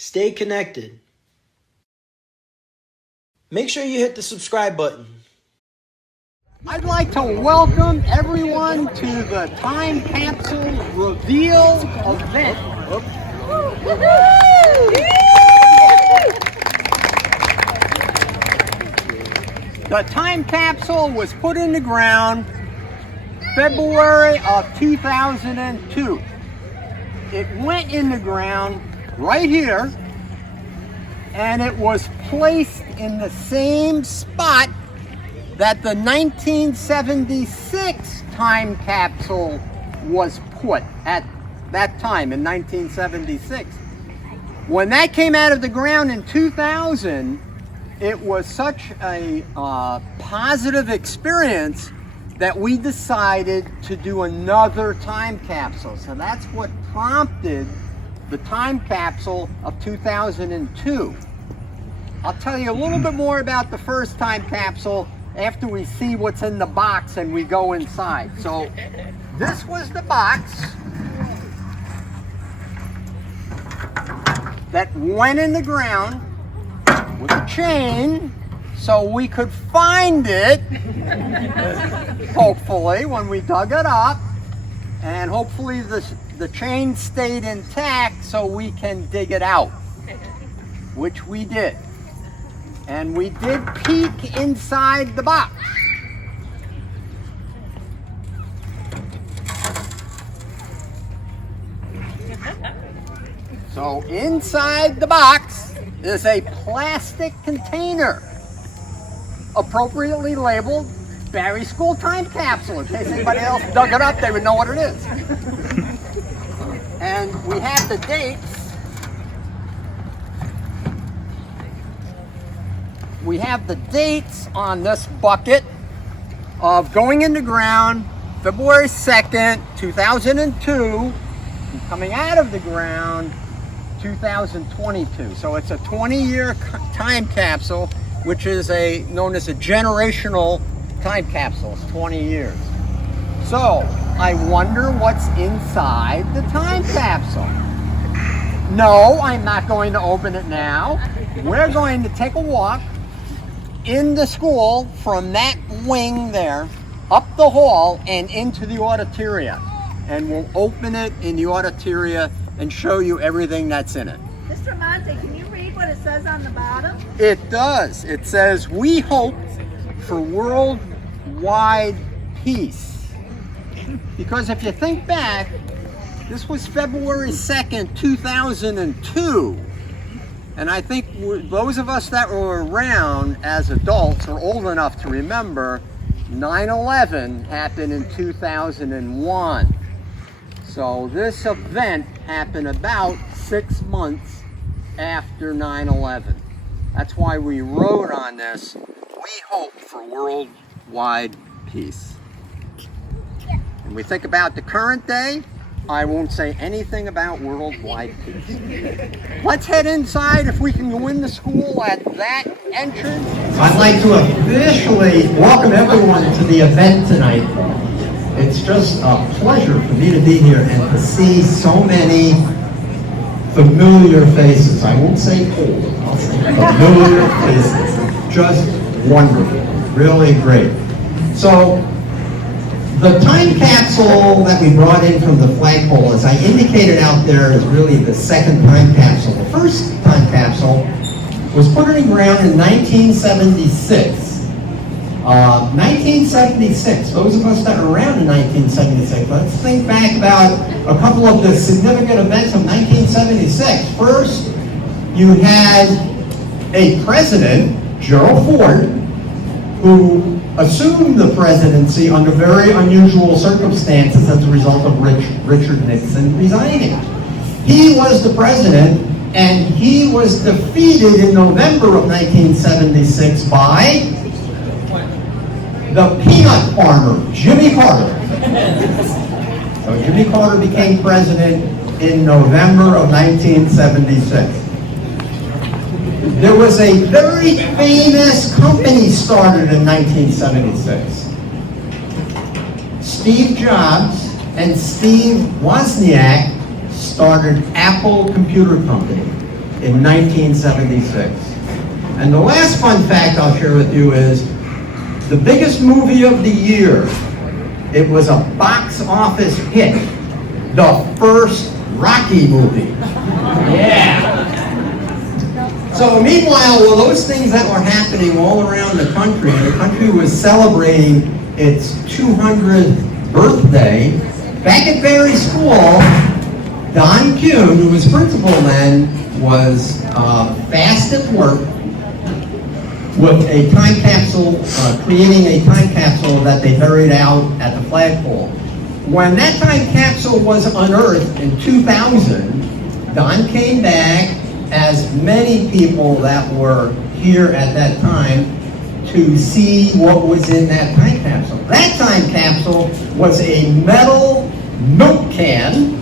Stay connected. Make sure you hit the subscribe button. I'd like to welcome everyone to the Time Capsule Reveal event. The time capsule was put in the ground February of 2002. It went in the ground right here, and it was placed in the same spot that the 1976 time capsule was put at that time in 1976. When that came out of the ground in 2000, it was such a positive experience that we decided to do another time capsule. So that's what prompted the time capsule of 2002. I'll tell you a little bit more about the first time capsule after we see what's in the box and we go inside. So this was the box that went in the ground with a chain so we could find it, hopefully, when we dug it up, and hopefully the chain stayed intact so we can dig it out, which we did. And we did peek inside the box. So inside the box is a plastic container, appropriately labeled Barry School Time Capsule. In case anybody else dug it up, they would know what it is. And we have the dates. We have the dates on this bucket of going in the ground February 2nd, 2002, and coming out of the ground 2022. So it's a 20-year time capsule, which is known as a generational time capsule. It's 20 years. So I wonder what's inside the time capsule. No, I'm not going to open it now. We're going to take a walk in the school from that wing there, up the hall and into the auditoria. And we'll open it in the auditoria and show you everything that's in it. Mr. Monte, can you read what it says on the bottom? It does. It says, "We hope for worldwide peace." Because if you think back, this was February 2nd, 2002. And I think those of us that were around as adults are old enough to remember 9/11 happened in 2001. So this event happened about 6 months after 9/11. That's why we wrote on this, "We hope for worldwide peace." And we think about the current day, I won't say anything about worldwide peace. Let's head inside if we can go in the school at that entrance. I'd like to officially welcome everyone to the event tonight. It's just a pleasure for me to be here and to see so many familiar faces. I won't say old, I'll say familiar faces. Just wonderful, really great. So, the time capsule that we brought in from the flagpole, as I indicated out there, is really the second time capsule. The first time capsule was put in the ground in 1976. 1976, those of us that were around in 1976, let's think back about a couple of the significant events of 1976. First, you had a president, Gerald Ford, who assumed the presidency under very unusual circumstances as a result of Richard Nixon resigning. He was the president, and he was defeated in November of 1976 by the peanut farmer, Jimmy Carter. So Jimmy Carter became president in November of 1976. There was a very famous company started in 1976. Steve Jobs and Steve Wozniak started Apple Computer Company. in 1976. And the last fun fact I'll share with you is the biggest movie of the year. It was a box office hit. The first Rocky movie. Yeah. So meanwhile, well, those things that were happening all around the country was celebrating its 200th birthday. Back at Berry School, Don Kuhn, who was principal then, was fast at work with a time capsule, creating a time capsule that they buried out at the flagpole. When that time capsule was unearthed in 2000, Don came back, as many people that were here at that time, to see what was in that time capsule. That time capsule was a metal milk can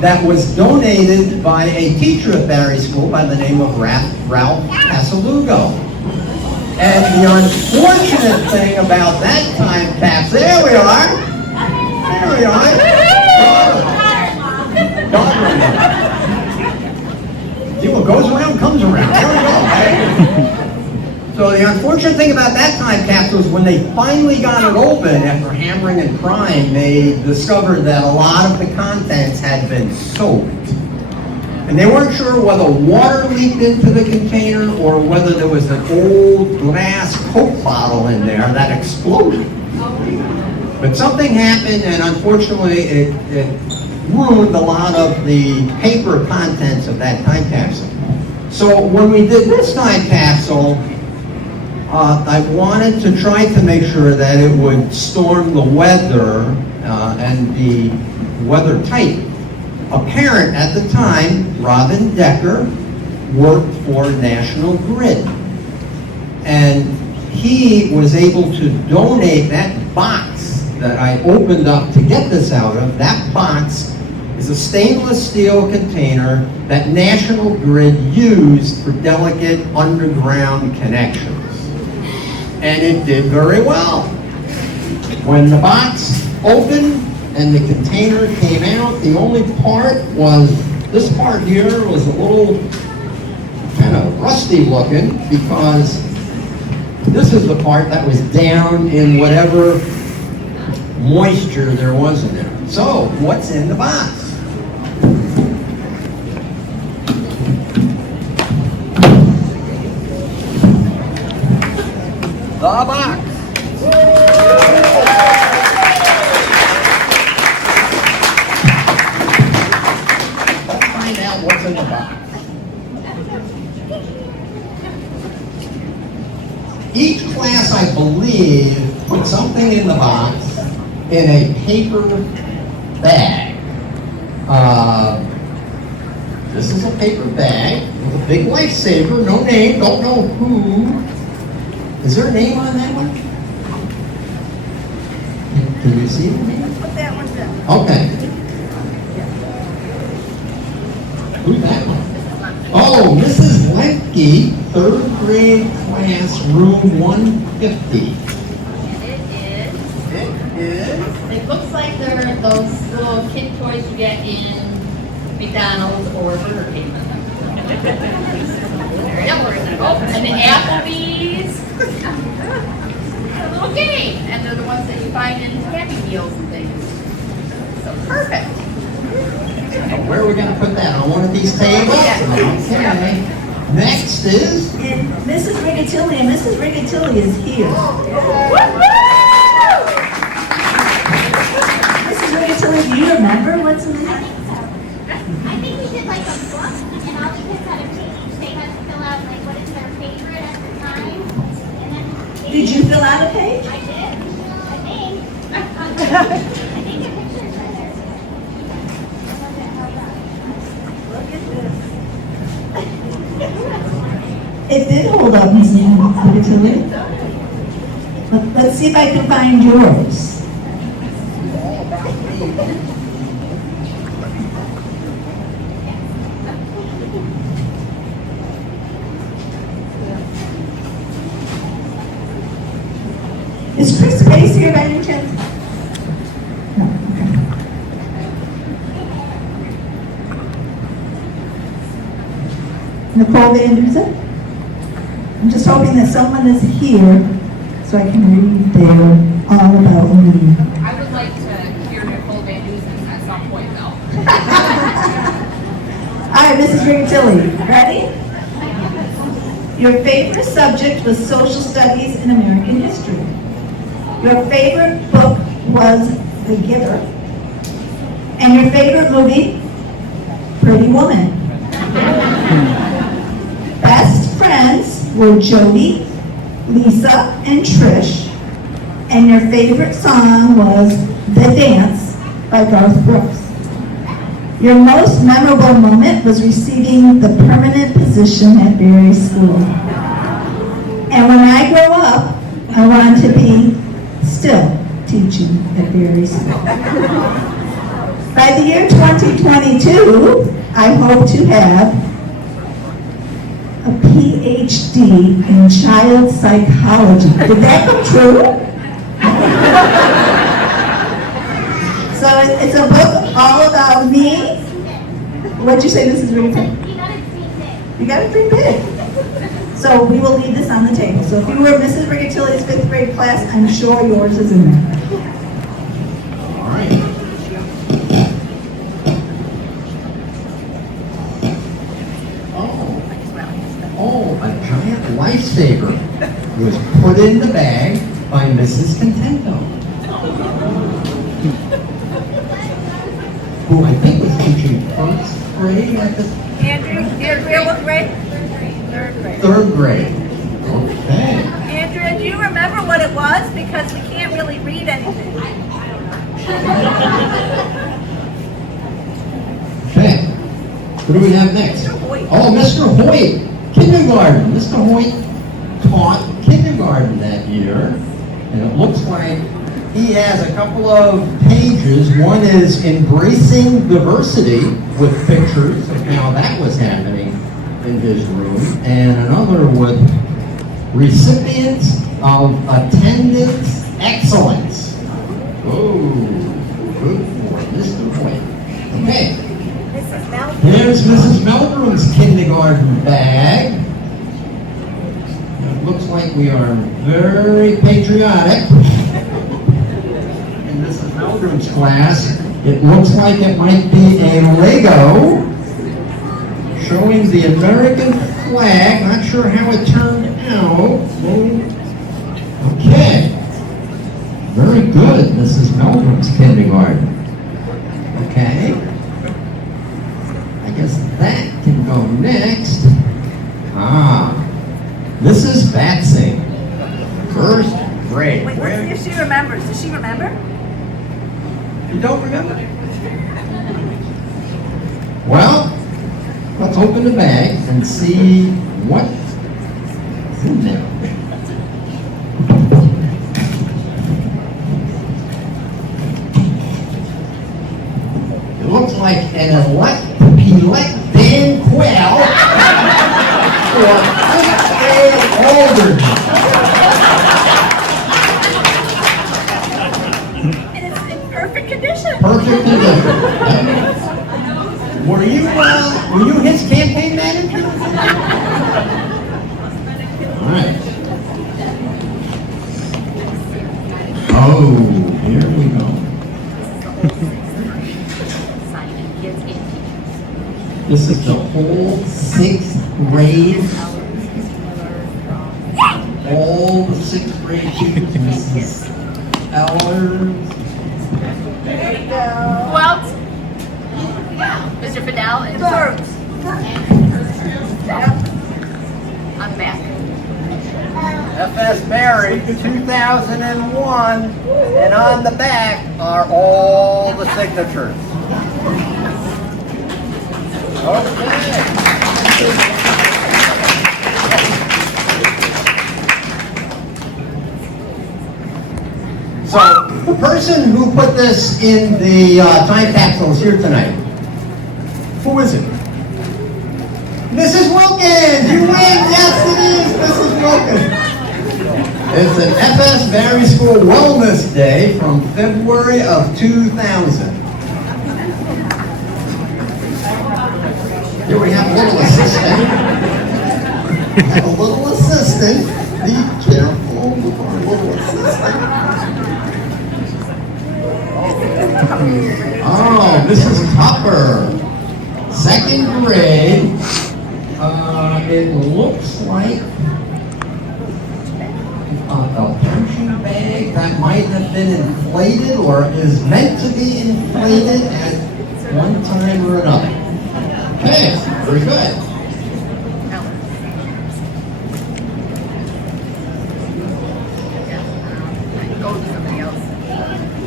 that was donated by a teacher at Berry School by the name of Ralph Pasalugo. And the unfortunate thing about that time capsule, there we are. Daughter. See, what goes around comes around. There we go. So the unfortunate thing about that time capsule is when they finally got it open, after hammering and prying, they discovered that a lot of the contents had been soaked. And they weren't sure whether water leaked into the container or whether there was an old glass Coke bottle in there that exploded. But something happened, and unfortunately it ruined a lot of the paper contents of that time capsule. So when we did this time capsule, I wanted to try to make sure that it would storm the weather and be weather tight. A parent at the time, Robin Decker, worked for National Grid. And he was able to donate that box that I opened up to get this out of. That box is a stainless steel container that National Grid used for delicate underground connections. And it did very well. When the box opened and the container came out, the only part was, this part here was a little kind of rusty looking because this is the part that was down in whatever moisture there was in there. So, what's in the box? The box. Let's find out what's in the box. Each class, I believe, put something in the box in a paper bag. This is a paper bag with a big lifesaver, no name, don't know who. Is there a name on that one? Can you see the name? Put that one down. Okay. Who's that one? Oh, Mrs. Lemke, 3rd grade class, room 150. It looks like they're those little kid toys you get in McDonald's or Burger King. Oh, and the Applebee's. A little game. And they're the ones that you find in Happy Meals and things. So perfect. Where are we going to put that? On one of these tables? Okay. Next is? And Mrs. Rigatili, and Mrs. Rigatili is here. Mrs. Rigatili, do you remember what's in there? I think we did like a book, and all the kids had a page. They had to fill out like what is their favorite at the time, and then Did you fill out a page? I did. I think. I think the pictures are there. Look at this. It did hold up, Mrs. Rigatili. Let's see if I can find yours. Is Chris Pace here by any chance? No. Okay. Nicole Van Duzen? I'm just hoping that someone is here so I can read their All About Me. I would like to hear Nicole Van Dusen at some point, though. All right, Mrs. Rigatili, ready? Your favorite subject was social studies and American history. Your favorite book was The Giver. And your favorite movie, Pretty Woman. Best friends were Jody, Lisa, and Trish. And your favorite song was The Dance by Garth Brooks. Your most memorable moment was receiving the permanent position at Berry School. And when I grow up, I want to be still teaching at Berry School. By the year 2022, I hope to have a PhD in child psychology. Did that come true? So it's a book all about me. What'd you say, Mrs. Rigatili? You got to dream big. You got to dream big. So we will leave this on the table. So if you were Mrs. Rigatili's 5th grade class, I'm sure yours is in there. All right. Oh, a giant lifesaver was put in the bag by Mrs. Contento, who I think was teaching 1st grade at the Andrea, what grade? Third 3rd grade. grade. Okay. Andrea, do you remember what it was? Because we can't really read anything. Okay. Who do we have next? Mr. Hoyt. Oh, Mr. Hoyt, kindergarten. Mr. Hoyt taught kindergarten that year, and it looks like he has a couple of pages. One is embracing diversity with pictures of how that was happening in his room, and another with recipients of attendance excellence. Oh, good for Mr. Hoyt. Okay. Mrs. Mel. Here's Mrs. Meldrum's kindergarten bag. It looks like we are very patriotic. In Mrs. Meldrum's class, it looks like it might be a Lego showing the American flag. Not sure how it turned out. Okay. Very good, Mrs. Meldrum's kindergarten. Okay. I guess that can go next. Mrs. Batsing, 1st grade. Wait, let's see if she remembers. Does she remember? You don't remember? Well, let's open the bag and see what's in there. It looks like an elect Dan Quail for 5th grade Aldridge. And it's in perfect condition. Perfect condition. Were you his campaign manager? All right. Oh, here we go. This is the whole 6th grade. All the 6th grade teachers, Mrs. Eller. Who else? Mr. Fidel and Birds. I'm back. FS Barry, 2001, and on the back are all the signatures. Okay. So, the person who put this in the time capsule is here tonight. Who is it? Mrs. Wilkins! You win! Yes, it is Mrs. Wilkins! It's an FS Barry School Wellness Day from February of 2000. Here we have a little assistant. We have a little assistant. Be careful with our little assistant. Oh, Mrs. Tupper, second grade. It looks like a punching bag that might have been inflated or is meant to be inflated at one time or another. Okay, very good. Go to somebody else.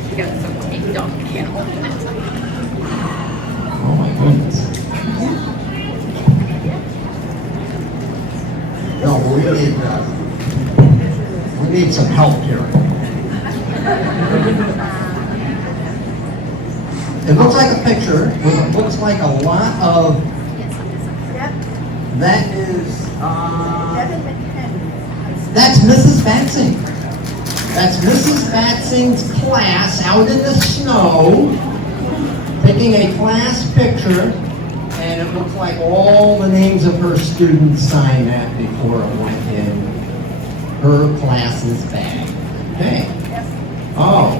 She got some taped up, can't hold it. Oh my goodness. No, we need some help here. It looks like a picture. It looks like a lot of. That is. That's Mrs. Batsing. That's Mrs. Batsing's class out in the snow, taking a class picture, and it looks like all the names of her students signed that before it went in her class's bag. Okay. Oh.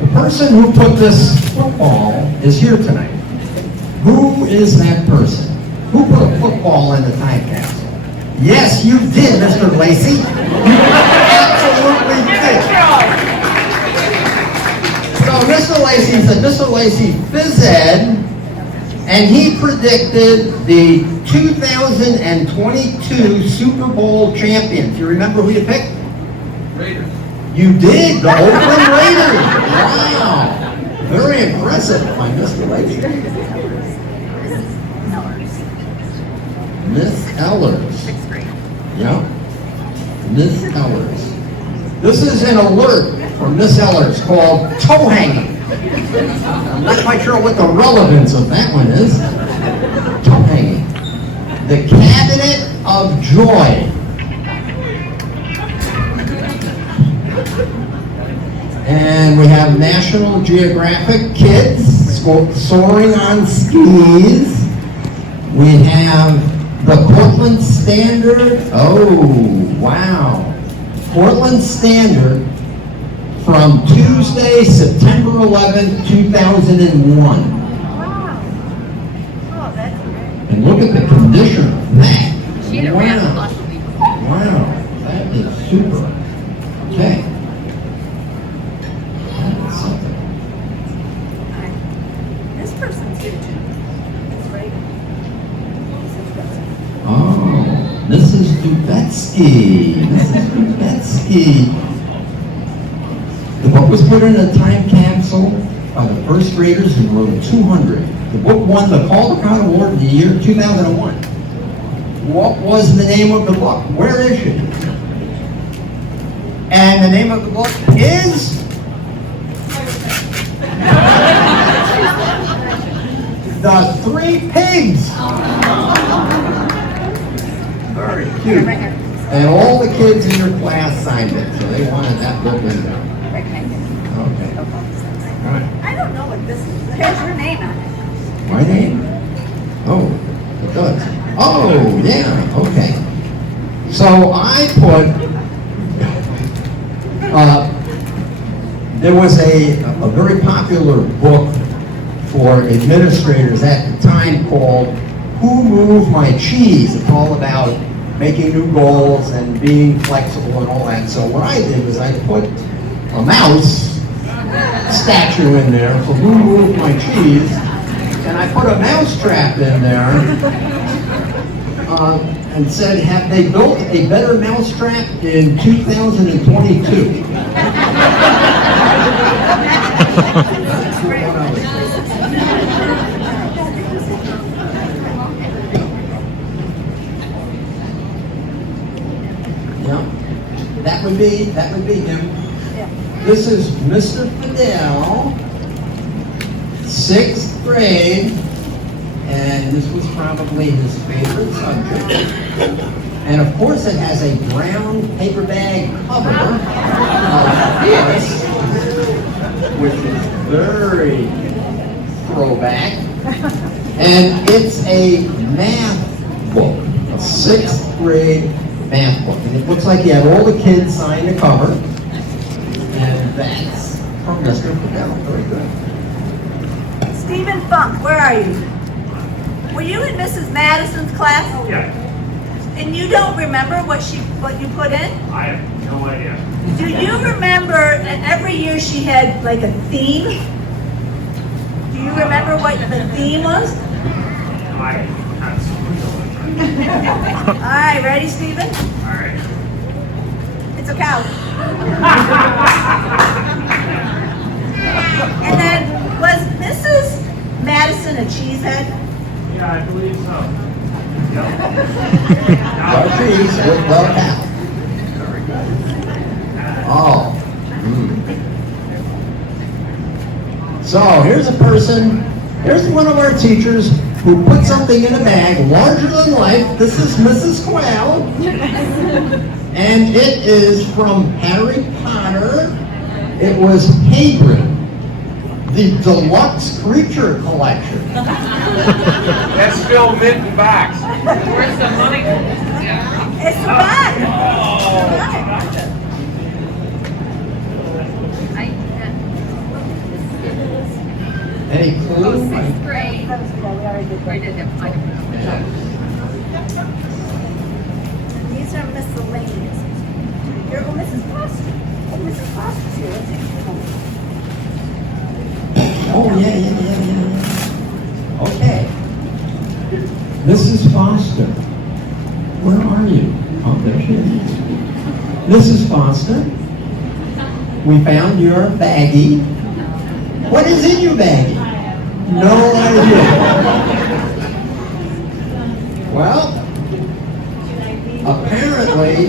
The person who put this football is here tonight. Who is that person? Who put a football in the time capsule? Yes, you did, Mr. Lacey. You absolutely did. So Mr. Lacey said, Mr. Lacey phys ed, and he predicted the 2022 Super Bowl champions. You remember who you picked? Raiders. You did, the Oakland Raiders. Wow. Very impressive by Mr. Lacey. Miss Ellers. Sixth grade. Yeah. Miss Ellers. This is an alert from Miss Ellers called toe hanging. I'm not quite sure what the relevance of that one is. Toe hanging. The Cabinet of Joy. And we have National Geographic Kids soaring on skis. We have the Portland Standard. Oh, wow. Portland Standard from Tuesday, September 11th, 2001. And look at the condition of that. She had a rat flush week. Wow, that is super. Okay. That's something. This person's here too. It's right. Oh, Mrs. Dubetsky. Mrs. Dubetsky. The book was put in a time capsule by the first graders in room 200. The book won the Calder Crown Award in the year 2001. What was the name of the book? Where is she? And the name of the book is? The Three Pigs. Very cute. And all the kids in your class signed it, so they wanted that book in there. Okay. All right. I don't know what this is. It has your name on it. My name? Oh, it does. Oh, yeah, okay. So I put, there was a very popular book for administrators at the time called Who Moved My Cheese? It's all about making new goals and being flexible and all that. So what I did was I put a mouse statue in there for Who Moved My Cheese? And I put a mouse trap in there and said, have they built a better mouse trap in 2022? Yeah, that would be him. This is Mr. Fidel. 6th grade, and this was probably his favorite subject. And of course it has a brown paper bag cover of this, which is very throwback. And it's a math book, a 6th grade math book. And it looks like you had all the kids sign the cover. And that's from Mr. Fidel. Very good. Stephen Funk, where are you? Were you in Mrs. Madison's class? Yeah, And you don't remember what you put in? I have no idea. Do you remember that every year she had like a theme? Do you remember what the theme was? I absolutely don't. All right, ready, Stephen? All right. It's a cow. And then, was Mrs. Madison a cheesehead? Yeah, I believe so. Yep. No trees with the cow. Very good. Oh. So here's a person, here's one of our teachers who put something in a bag larger than life. This is Mrs. Quail. And it is from Harry Potter. It was Hagrid, the deluxe creature collection. That's still mint and box. Where's the money? It's the bag. Any clue? 6th grade. We already did We did have like These are miscellaneous. Here, oh, Mrs. Foster. Oh, Mrs. Foster's here. Let's see. Oh, yeah. Okay. Mrs. Foster, where are you? Oh, there she is. Mrs. Foster, we found your baggie. What is in your baggie? No idea. Well, apparently,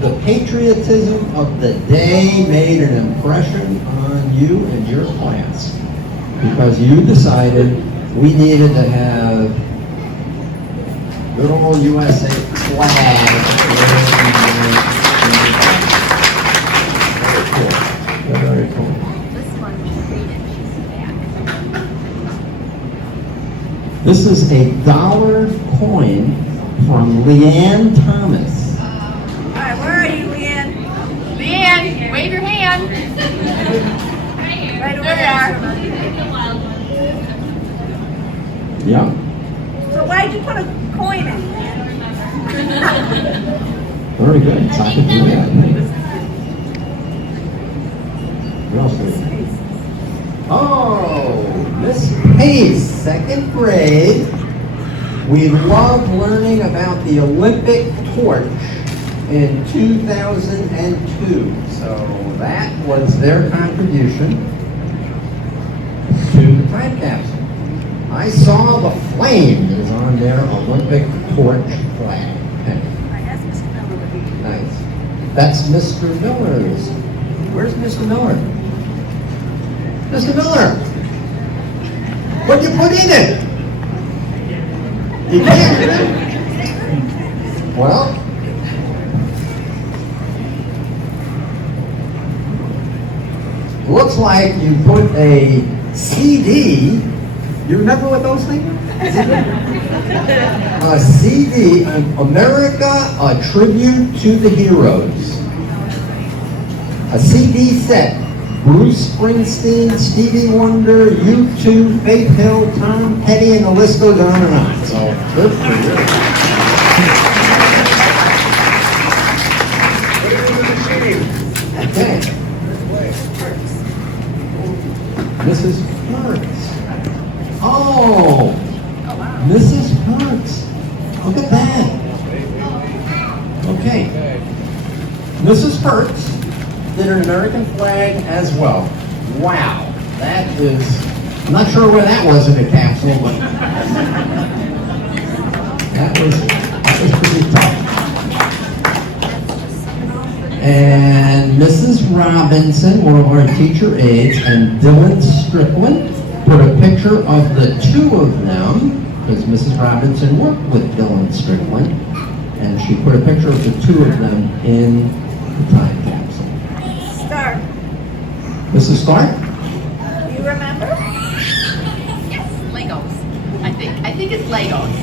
the patriotism of the day made an impression on you and your class because you decided we needed to have good old USA flag. Very cool. this one. Read it. She's back. This is a $1 coin from Leanne Thomas. All right, where are you, Leanne? Leanne, wave your hand. Right over there. Yep. So why'd you put a coin in? Very good. So I can do that. What else do we have? Oh, Miss Pace, 2nd grade. We loved learning about the Olympic torch in 2002. So that was their contribution to the time capsule. I saw the flames on their Olympic torch flag. Okay. I asked Mr. Miller to be. Nice. That's Mr. Miller's. Where's Mr. Miller? Mr. Miller! What'd you put in it? You can't. Well, looks like you put a CD. You remember what those things were? A CD, America, a tribute to the heroes. A CD set. Bruce Springsteen, Stevie Wonder, U2, Faith Hill, Tom Petty, and the list goes on and on. So, good for you. Okay. Mrs. Perks. Oh, Mrs. Perks. Look at that. Okay. Mrs. Perks did an American flag as well. Wow. That is, I'm not sure where that was in the capsule, but that was pretty tough. And Mrs. Robinson, one of our teacher aides, and Dylan Strickland put a picture of the two of them, because Mrs. Robinson worked with Dylan Strickland, and she put a picture of the two of them in the time capsule. Start. Mrs. Stark? remember? Yes, Legos. I think it's Legos.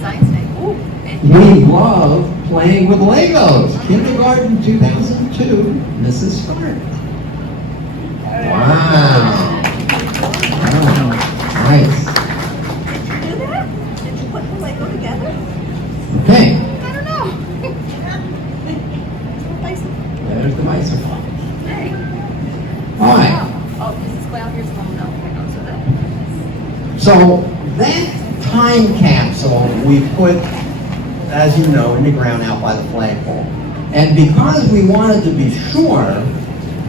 Science Day. Ooh. We love playing with Legos. Kindergarten 2002, Mrs. Stark. Wow. Nice. Did you do that? Did you put the Lego together? Okay, I don't know. there's the bicycle. Hey. All right. Oh, Mrs. Cloud, here's one. No, hang on. So that time capsule we put, as you know, in the ground out by the flagpole. And because we wanted to be sure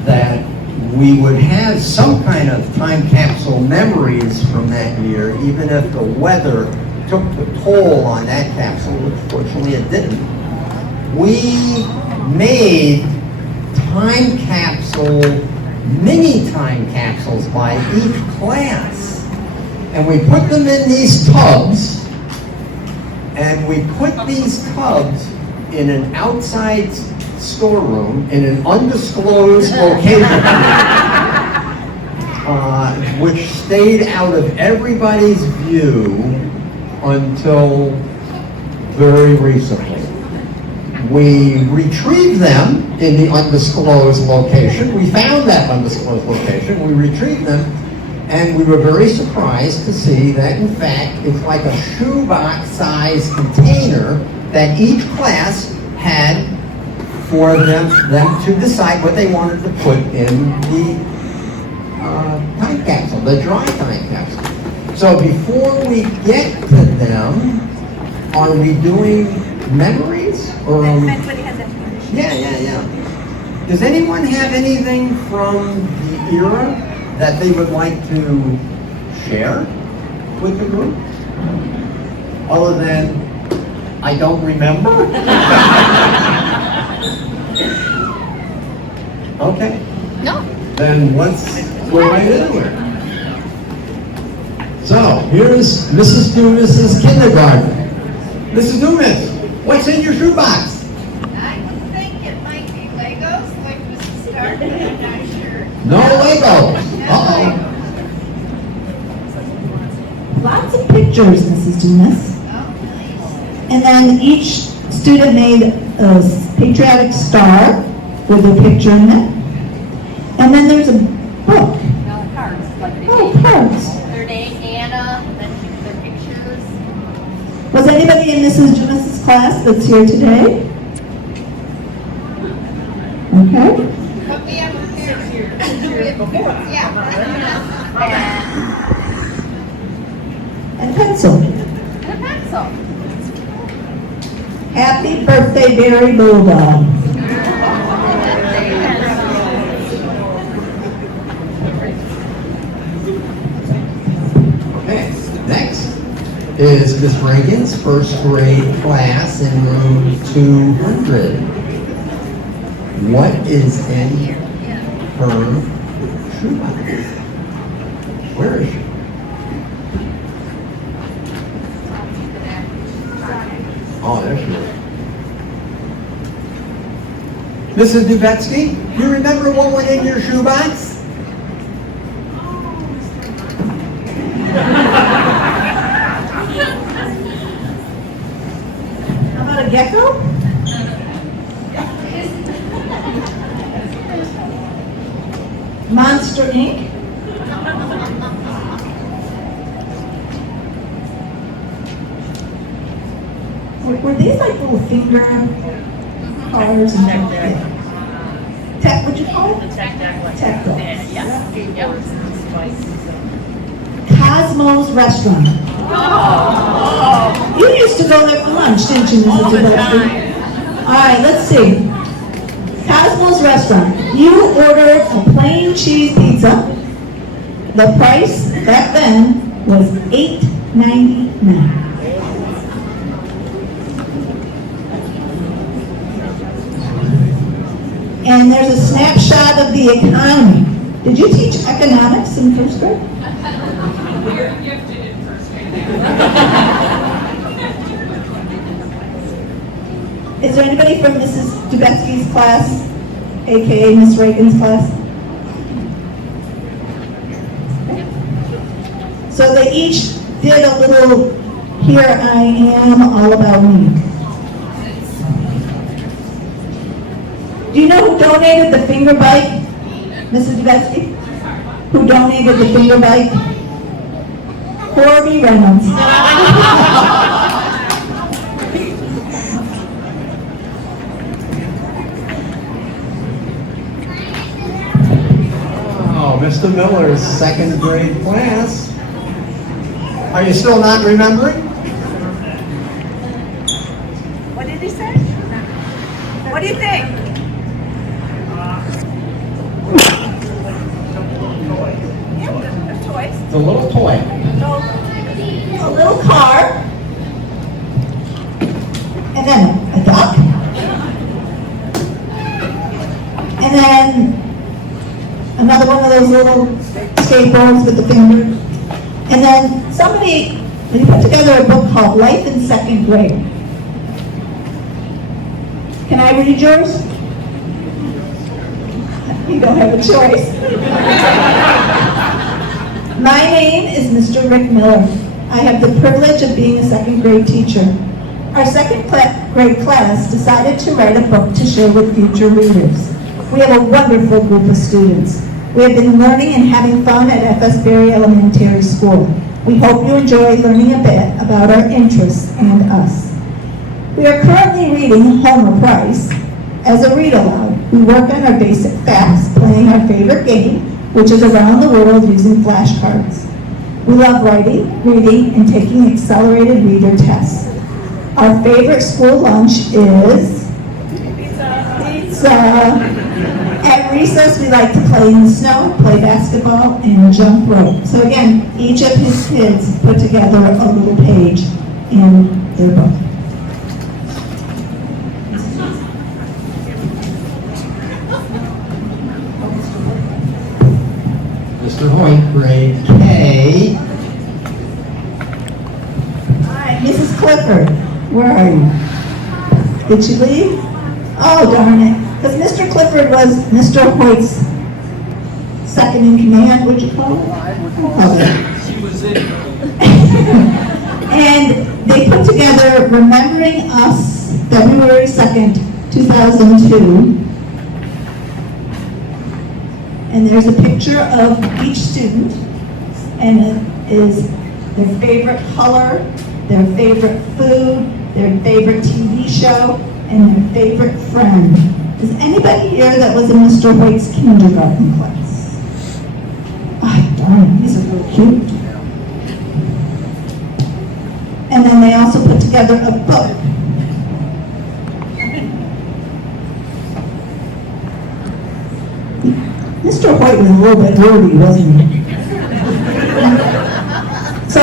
that we would have some kind of time capsule memories from that year, even if the weather took the toll on that capsule, which fortunately it didn't, we made time capsule, mini time capsules by each class. And we put them in these tubs, and we put these tubs in an outside storeroom in an undisclosed location, which stayed out of everybody's view until very recently. We retrieved them in the undisclosed location. We found that undisclosed location. We retrieved them, and we were very surprised to see that, in fact, it's like a shoebox-sized container that each class had for them to decide what they wanted to put in the time capsule, the dry time capsule. So before we get to them, are we doing memories? Or are we... Everybody has that. Yeah. Does anyone have anything from the era that they would like to share with the group? Other than, I don't remember? Okay. No. Then let's go right into it. So, here's Mrs. Dumas's kindergarten. Mrs. Dumas, what's in your shoebox? I would think it might be Legos, like Mrs. Stark, but I'm not sure. No Legos. Uh-oh. Lots of pictures, Mrs. Dumas. And then each student made a patriotic star with a picture in it. And then there's a book. No, cards, like they Oh, gave cards. their name, Anna, then their pictures. Was anybody in Mrs. Dumas's class that's here today? Okay. But we have a pair here. Yeah. And pencil. And a pencil. Happy birthday, Barry Bulldog. Okay, next is Miss Reagan's first grade class in room 200. What is in her shoebox? Where is she? Oh, there she is. Mrs. Dubetsky, you remember what went in your shoebox? How about a gecko? Monster Inc. Were these like little finger cars and tech? What'd you call it? Tech dolls. Cosmo's Restaurant. You used to go there for lunch, didn't you, Mrs. Dubetsky? All right, let's see. Cosmo's Restaurant. You ordered a plain cheese pizza. The price back then was $8.99. And there's a snapshot of the economy. Did you teach economics in first grade? You're gifted in first grade. Is there anybody from Mrs. Dubetsky's class, aka Miss Reagan's class? So they each did a little Here I Am, All About Me. Do you know who donated the finger bite, Mrs. Dubetsky? Who donated the finger bite? Corby Reynolds. Oh, Mr. Miller's second grade class. Are you still not remembering? What did he say? What do you think? Yeah, the toys. The little toy. A little car, and then a duck, and then another one of those little skateboards with the finger, and then somebody put together a book called Life in Second Grade. Can I read yours? You don't have a choice. My name is Mr. Rick Miller. I have the privilege of being a second grade teacher. Our second grade class decided to write a book to share with future readers. We have a wonderful group of students. We have been learning and having fun at F.S. Berry Elementary School. We hope you enjoy learning a bit about our interests and us. We are currently reading Homer Price as a read-aloud. We work on our basic facts, playing our favorite game, which is around the world using flashcards. We love writing, reading, and taking accelerated reader tests. Our favorite school lunch is pizza. At recess, we like to play in the snow, play basketball, and jump rope. So again, each of his kids put together a little page in their book. Mr. Hoyt, grade K. Hi, Mrs. Clifford, where are you? Did she leave? Oh, darn it. Because Mr. Clifford was Mr. Hoyt's second in command, would you call it? Okay. She was in. And they put together Remembering Us, February 2nd, 2002. And there's a picture of each student, and it is their favorite color, their favorite food, their favorite TV show, and their favorite friend. Is anybody here that was in Mr. Hoyt's kindergarten class? Oh, darn, these are really cute. And then they also put together a book. Mr. Hoyt was a little bit wordy, wasn't he? So,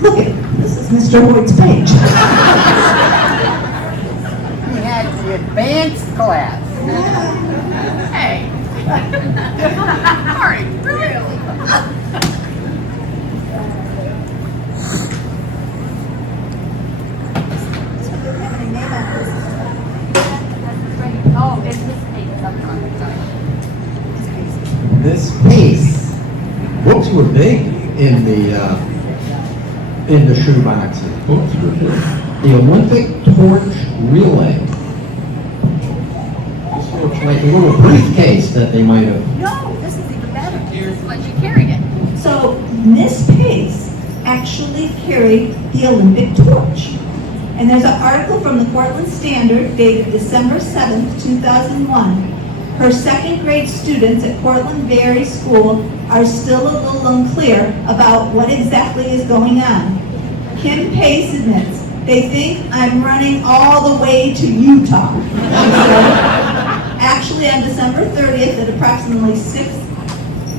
look at, this is Mr. Hoyt's page. He had the advanced class. Hey. All right, really? Oh, it's this page. This pace. Books were big in the shoe boxes. Books were big. The Olympic torch relay. This looks like a little briefcase that they might have. No, this is even better. Here's when she carried it. So Miss Pace actually carried the Olympic torch. And there's an article from the Portland Standard dated December 7th, 2001. Her second grade students at Portland Berry School are still a little unclear about what exactly is going on. Kim Pace admits, they think I'm running all the way to Utah. Actually, on December 30th at approximately 6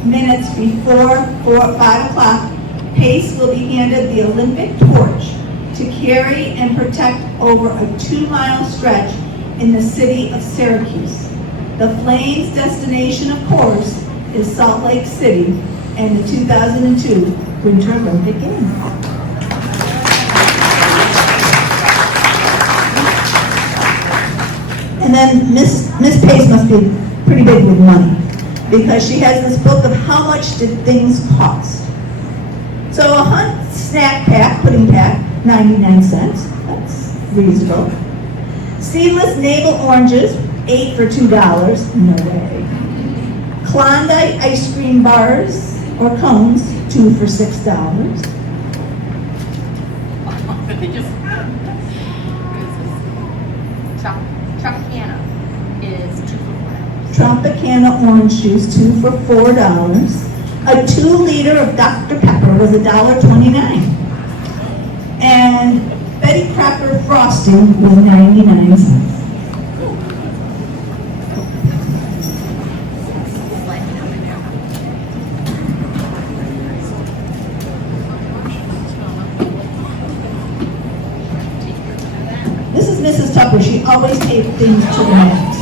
minutes before 5 o'clock, Pace will be handed the Olympic torch to carry and protect over a 2-mile stretch in the city of Syracuse. The Flames' destination, of course, is Salt Lake City and the 2002 Winter Olympic Games. And then Miss Pace must be pretty big with money, because she has this book of how much did things cost. So a Hunt snack pack, pudding pack, 99 cents. That's reasonable. Seedless navel oranges, 8 for $2. No way. Klondike ice cream bars or cones, 2 for $6. They just. Tropicana is 2 for $4. Tropicana orange juice, 2 for $4. A 2-liter of Dr. Pepper was $1.29. And Betty Crocker frosting was 99 cents. This is Mrs. Tupper. She always takes things to the max.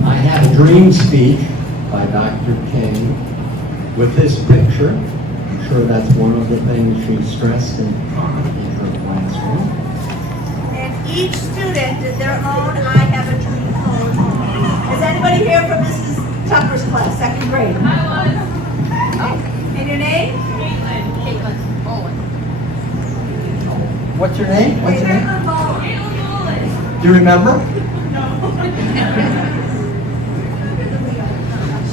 I have a dream speech by Dr. King with this picture. I'm sure that's one of the things she stressed in her classroom. And each student did their own I Have a Dream poem. Is anybody here from Mrs. Tupper's class, second grade? I was. And your name? Caitlin Bowen. What's your name? What's your name? Caitlin Bowen. Caitlin Bowen. Do you remember?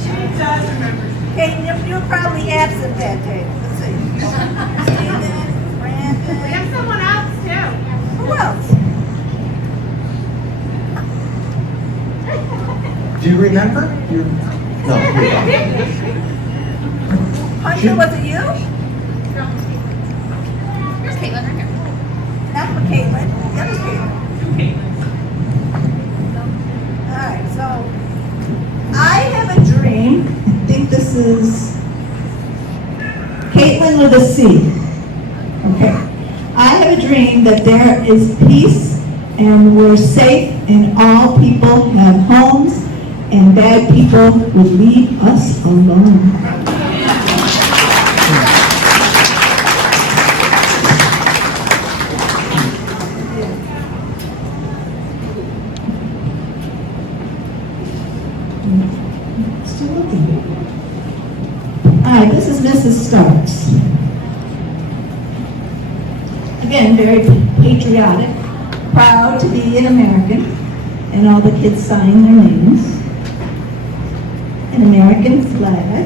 She does remember. Caitlin, you were probably absent that day. Let's see. Steven, Brandon. We have someone else too. Who else? Do you remember? No, you don't. Hunter, was it you? Here's Caitlin right here. Not for Caitlin. The other Caitlin. All right, so I have a dream. I think this is Caitlin with a C. Okay. I have a dream that there is peace and we're safe and all people have homes and bad people would leave us alone. Still looking. All right, this is Mrs. Starks. Again, very patriotic, proud to be an American, and all the kids sign their names. An American flag.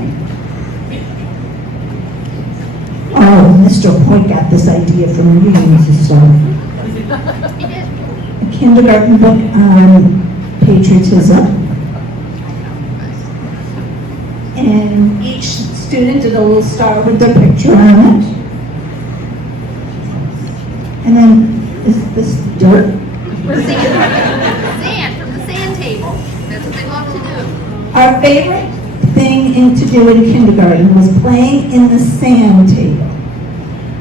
Oh, Mr. Hoyt got this idea from you, Mrs. Stark. He did. A kindergarten book on patriotism. And each student did a little star with their picture on it. And then, is this dirt? Sand from the sand table. That's what they love to do. Our favorite thing to do in kindergarten was playing in the sand table.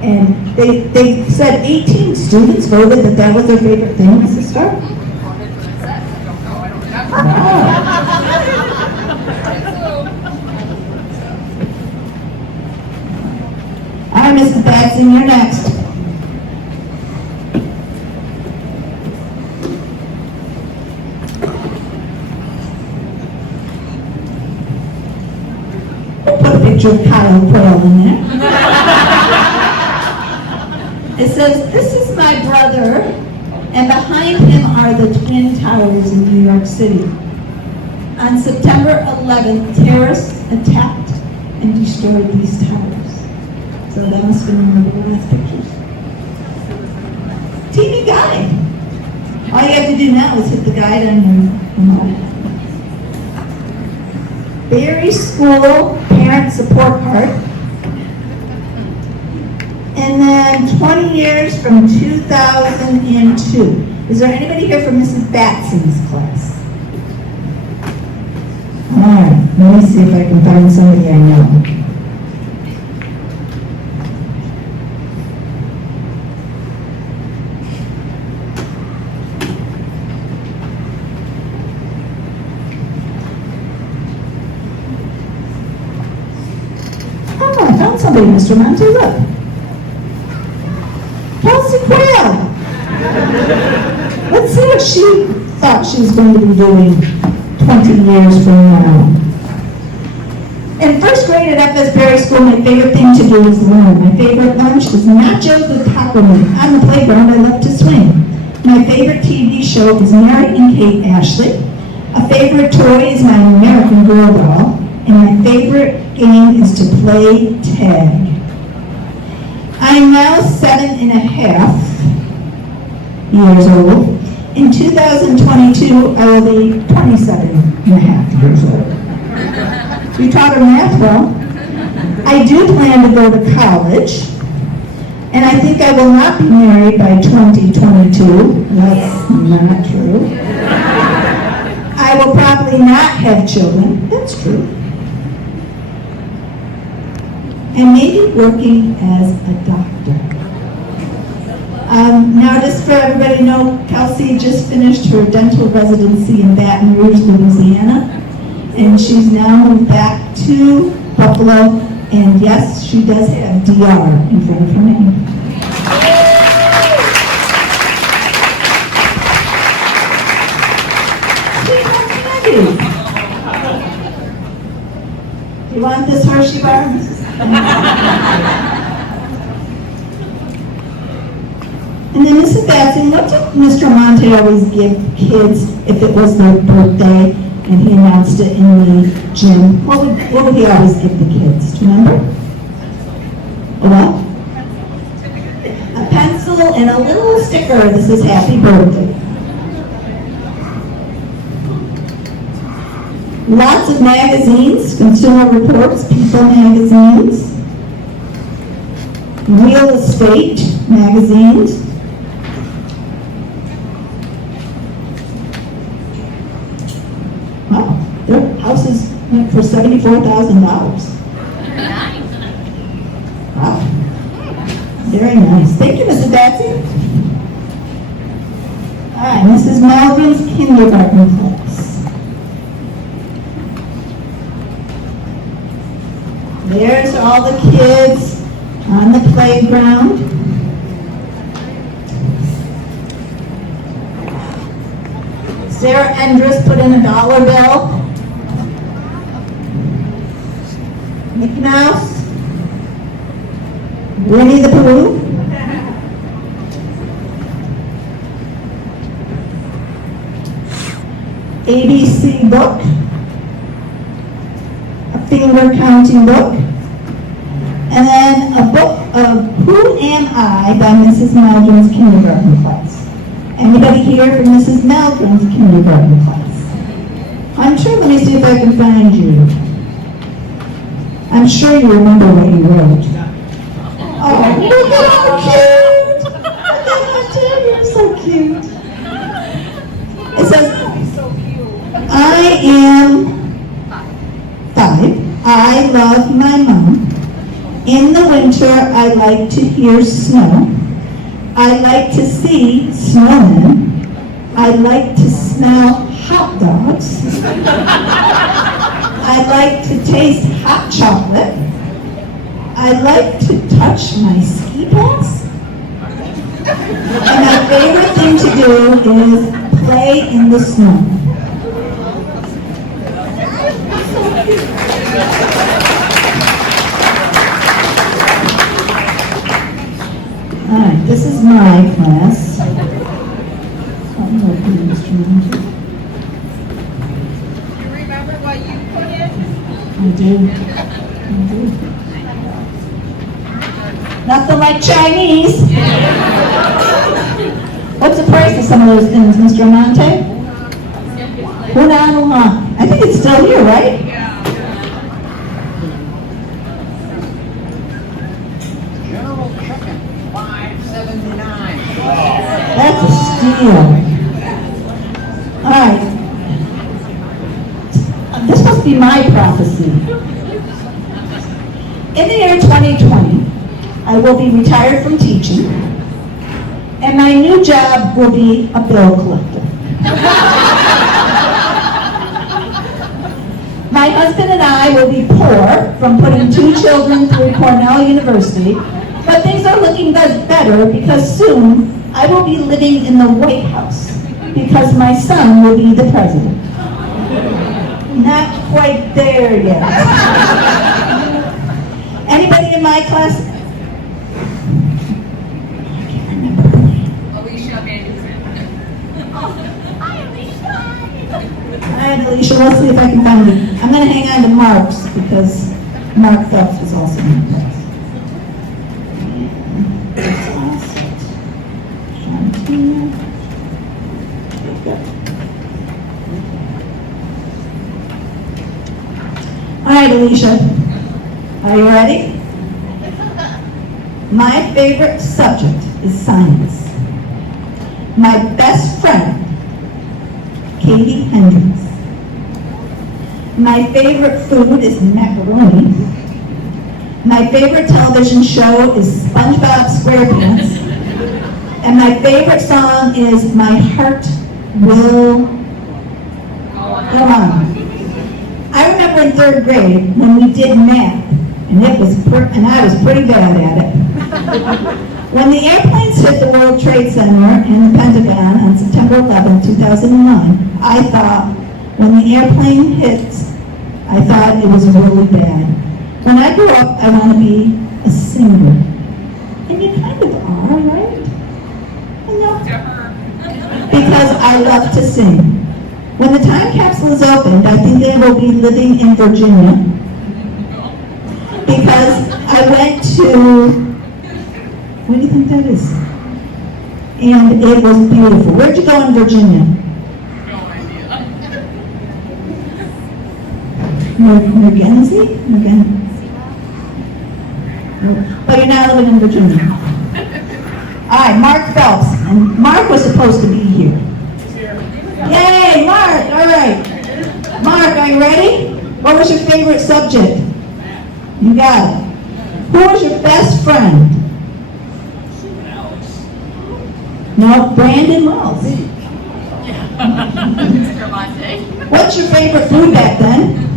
And they said 18 students voted that was their favorite thing, Mrs. Stark. I don't know. I don't remember. All right, Mrs. Batson, you're next. Put a picture of Kyle Pearl in there. It says, "This is my brother, and behind him are the Twin Towers in New York City. On September 11th, terrorists attacked and destroyed these towers." So that must have been one of the last pictures. TV guide. All you have to do now is hit the guide on your remote. Berry School Parent Support Card. And then 20 years from 2002. Is there anybody here from Mrs. Batson's class? All right, let me see if I can find somebody I know. Oh, I found somebody, Mr. Monte, look. Kelsey Kelsey Quayle. Let's see what she thought she was going to be doing 20 years from now. In first grade at FS Berry School, my favorite thing to do was learn. My favorite lunch was nachos with taco meat. On the playground, I loved to swing. My favorite TV show is Mary and Kate Ashley. A favorite toy is my American Girl doll. And my favorite game is to play tag. I am now 7.5 years old. In 2022, I will be 27.5 years old. You taught her math well. I do plan to go to college, and I think I will not be married by 2022. That's not true. I will probably not have children. That's true. And maybe working as a doctor. Now, just for everybody to know, Kelsey just finished her dental residency in Baton Rouge, Louisiana. And she's now moved back to Buffalo, and yes, she does have DR in front of her name. Do you want this Hershey bar, Mrs. And then Mrs. Batson, what did Mr. Monte always give kids if it was their birthday? And he announced it in the gym. What would he always give the kids? Do you remember? A what? A pencil and a little sticker that says happy birthday. Lots of magazines, Consumer Reports, People magazines, real estate magazines. Wow, their houses went for $74,000. Wow, very nice. Thank you, Mrs. Batsy. All right, Mrs. Melvin's kindergarten class. There's all the kids on the playground. Sarah Endress put in a $1 bill. Mickey Mouse. Winnie the Pooh. ABC book. A finger counting book. And then a book of Who Am I by Mrs. Meldrum's kindergarten class. Anybody here from Mrs. Meldrum's kindergarten class? I'm sure, let me see if I can find you. I'm sure you remember what you wrote. Oh, look at how cute! You're so cute. It says, I am 5. I love my mom. In the winter, I like to hear snow. I like to see snowmen. I like to smell hot dogs. I like to taste hot chocolate. I like to touch my ski pass. And my favorite thing to do is play in the snow. All right, this is my class. You remember what you put in? I do. Nothing like Chinese. What's the price of some of those things, Mr. Amante? I think it's still here, right? That's a steal. All right. This must be my prophecy. In the year 2020, I will be retired from teaching, and my new job will be a bill collector. My husband and I will be poor from putting 2 children through Cornell University But things are looking better because soon I will be living in the White House because my son will be the president. Not quite there yet. Anybody in my class? Alicia Anderson. Hi, Alicia. All right, Alicia, let's see if I can find you. I'm going to hang on to Mark's because Mark Phelps was also in the class. All right, Alicia, are you ready? My favorite subject is science. My best friend, Katie Hendricks. My favorite food is macaroni. My favorite television show is SpongeBob SquarePants. And my favorite song is My Heart Will Go On. I remember in 3rd grade when we did math, and I was pretty bad at it. When the airplanes hit the World Trade Center and the Pentagon on September 11, 2001, I thought when the airplane hits, I thought it was really bad. When I grew up, I want to be a singer. And you kind of are, right? I know. Because I love to sing. When the time capsule is opened, I think I will be living in Virginia. Because I went to, what do you think that is? And it was beautiful. Where'd you go in Virginia? Morgancy? But you're not living in Virginia. All right, Mark Phelps. And Mark was supposed to be here. Yay, Mark! All right. Mark, are you ready? What was your favorite subject? You got it. Who was your best friend? No, Brandon Wells. What's your favorite food back then?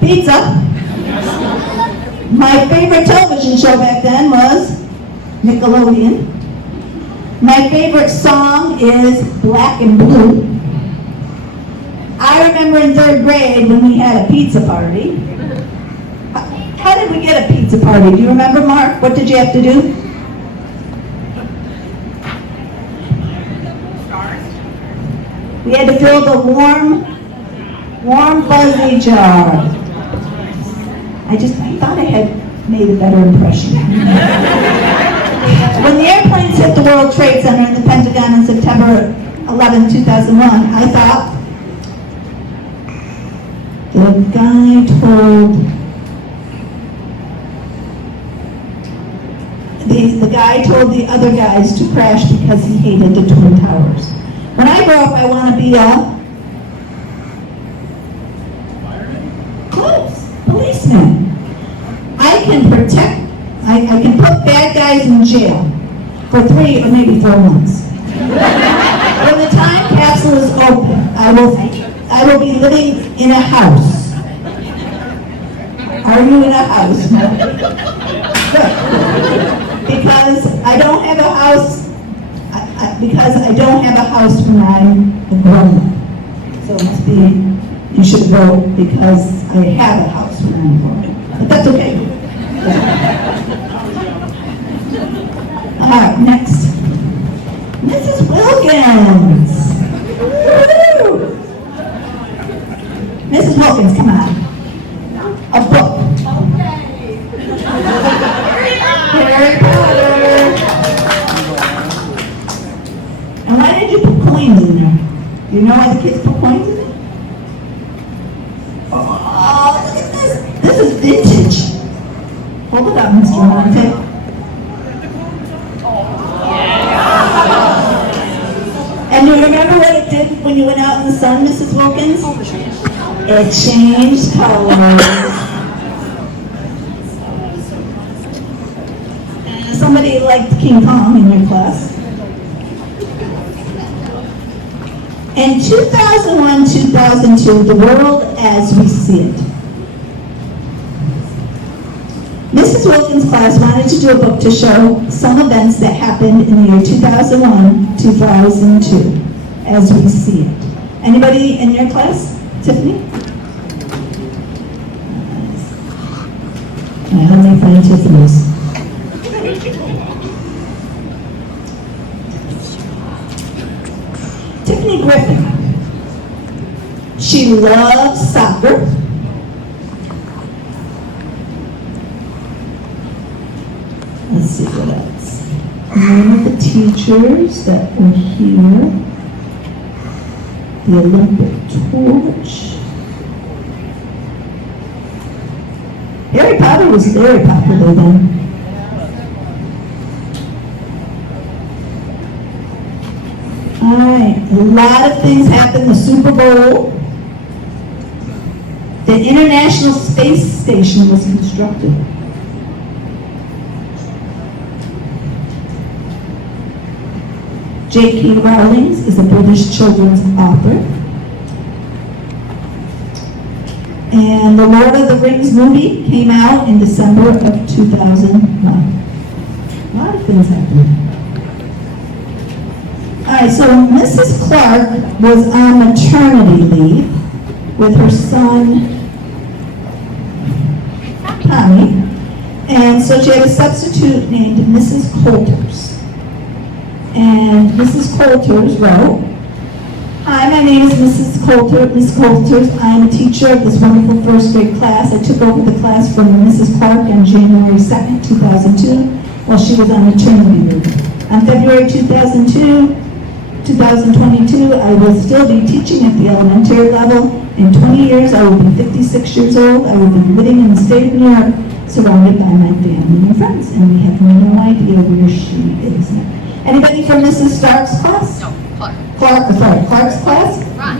Pizza. My favorite television show back then was Nickelodeon. My favorite song is Black and Blue. I remember in 3rd grade when we had a pizza party. How did we get a pizza party? Do you remember, Mark? What did you have to do? We had to fill the warm fuzzy jar. I thought I had made a better impression. When the airplanes hit the World Trade Center and the Pentagon on September 11, 2001, I thought the guy told the other guys to crash because he hated the Twin Towers. When I grow up, I want to be a policeman. I can put bad guys in jail for 3 or maybe 4 months. When the time capsule is open, I will be living in a house. Are you in a house? Good. Because I don't have a house. Because I don't have a house when I'm a grown-up. So it must be, you should vote because I have a house when I'm grown-up. But that's okay. All right, next. Mrs. Wilkins. Woo! Mrs. Wilkins, come on. A book. Harry Potter. And why did you put coins in there? Do you know why the kids put coins in there? Oh, look at this. This is vintage. Hold it up, Mr. Monte. And do you remember what it did when you went out in the sun, Mrs. Wilkins? It changed colors. Somebody liked King Kong in your class. In 2001-2002, the world as we see it. Mrs. Mrs. Wilkins' class wanted to do a book to show some events that happened in the year 2001, 2002, as we see it. Anybody in your class? Tiffany? I have many friend Tiffany's. Tiffany Griffin. She loves soccer. Let's see what else. Name of the teachers that were here. The Olympic torch. Harry Potter was very popular then. Alright, a lot of things happened. The Super Bowl. The International Space Station was constructed. J.K. Rowling is a British children's author. And the Lord of the Rings movie came out in December of 2001. A lot of things happened. Alright, so Mrs. Clark was on maternity leave with her son, Tommy. And so she had a substitute named Mrs. Coulters. And Mrs. Coulters wrote, "Hi, my name is Mrs. Coulter. Miss Coulters. I am a teacher of this wonderful first grade class. I took over the class from Mrs. Clark on January 2nd, 2002, while she was on maternity leave. On February 2022, I will still be teaching at the elementary level. In 20 years, I will be 56 years old. I will be living in the state of New York, surrounded by my family and friends, and we have no idea where she is." Anybody from Mrs. Stark's class? No, Clark. Clark's class? Ron.